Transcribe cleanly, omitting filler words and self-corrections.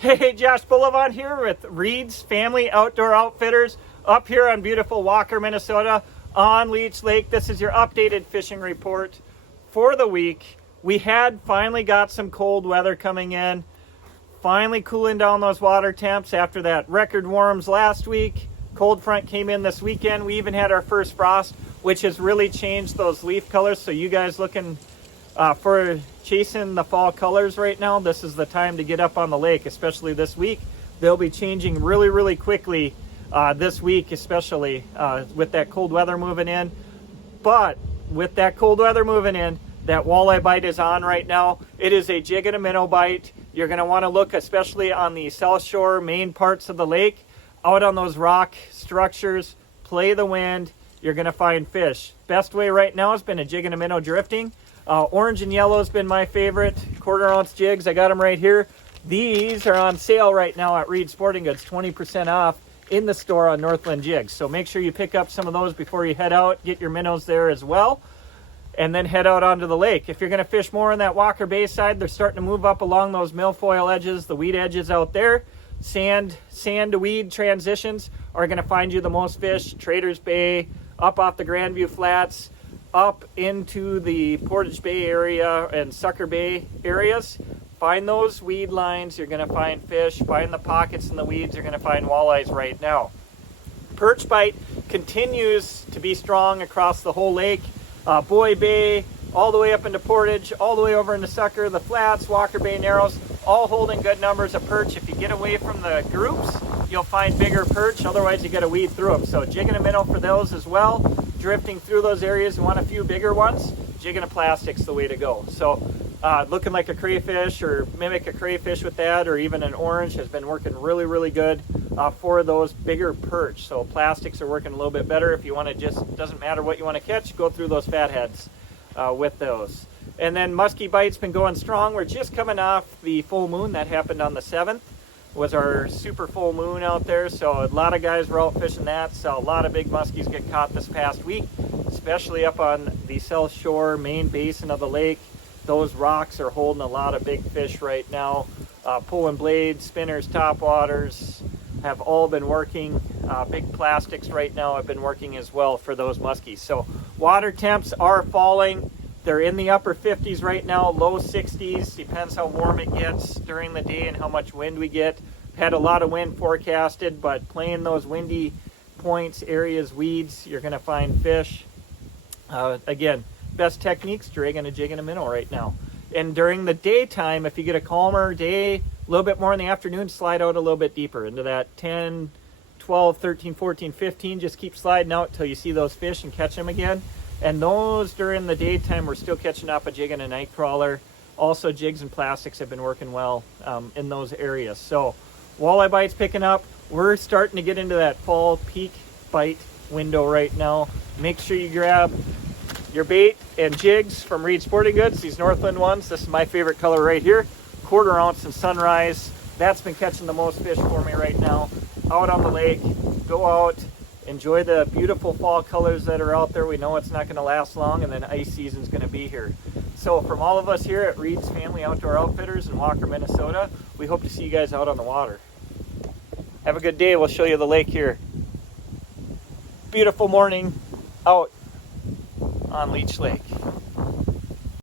Hey, Josh Bullivant here with Reed's Family Outdoor Outfitters up here on beautiful Walker, Minnesota on Leech Lake. This is your updated fishing report for the week. We had finally got some cold weather coming in, finally cooling down those water temps after that record warms last week. Cold front came in this weekend. We even had our first frost, which has really changed those leaf colors. So you guys looking for chasing the fall colors right now, this is the time to get up on the lake, especially this week. They'll be changing really quickly this week, especially with that cold weather moving in. But with that cold weather moving in, that walleye bite is on right now. It is a jig and a minnow bite. You're going to want to look especially on the south shore main parts of the lake, out on those rock structures, play the wind. You're going to find fish. Best way right now has been a jig and a minnow drifting. Orange and yellow has been my favorite. 1/4 ounce jigs, I got them right here. These are on sale right now at Reed Sporting Goods, 20% off in the store on Northland Jigs. So make sure you pick up some of those before you head out. Get your minnows there as well, and then head out onto the lake. If you're going to fish more on that Walker Bay side, they're starting to move up along those milfoil edges, the weed edges out there. Sand to weed transitions are going to find you the most fish. Traders Bay, up off the Grandview Flats, up into the Portage Bay area and Sucker Bay areas. Find those weed lines, you're going to find fish. Find the pockets in the weeds, you're going to find walleyes right now. Perch bite continues to be strong across the whole lake. Boy Bay, all the way up into Portage, all the way over into Sucker, the Flats, Walker Bay Narrows, all holding good numbers of perch. If you get away from the groups, you'll find bigger perch. Otherwise, you got to weed through them. So jig and a minnow for those as well. Drifting through those areas, you want a few bigger ones. Jig and a plastic's the way to go. So looking like a crayfish or mimic a crayfish with that, or even an orange, has been working really good for those bigger perch. So plastics are working a little bit better. If you want to just, doesn't matter what you want to catch, go through those fatheads with those. And then muskie bite's been going strong. We're just coming off the full moon that happened on the 7th. Was our super full moon out there, so a lot of guys were out fishing that. So a lot of big muskies get caught this past week, especially up on the south shore main basin of the lake. Those rocks are holding a lot of big fish right now. Pulling blades, spinners, topwaters have all been working. Big plastics right now have been working as well for those muskies. So water temps are falling. They're in the upper 50s right now, low 60s. Depends how warm it gets during the day and how much wind we get. Had a lot of wind forecasted, but playing those windy points, areas, weeds, you're going to find fish. Again, best techniques, dragging a jig and a minnow right now. And during the daytime, if you get a calmer day, a little bit more in the afternoon, slide out a little bit deeper into that 10, 12, 13, 14, 15. Just keep sliding out till you see those fish and catch them again. And those during the daytime, we're still catching up a jig and a night crawler. Also, jigs and plastics have been working well in those areas. So walleye bite's picking up. We're starting to get into that fall peak bite window right now. Make sure you grab your bait and jigs from Reed Sporting Goods, these Northland ones. This is my favorite color right here, 1/4 ounce and Sunrise. That's been catching the most fish for me right now. Out on the lake, go out, enjoy the beautiful fall colors that are out there. We know it's not going to last long, and then ice season's going to be here. So from all of us here at Reed's Family Outdoor Outfitters in Walker, Minnesota, we hope to see you guys out on the water. Have a good day. We'll show you the lake here. Beautiful morning out on Leech Lake.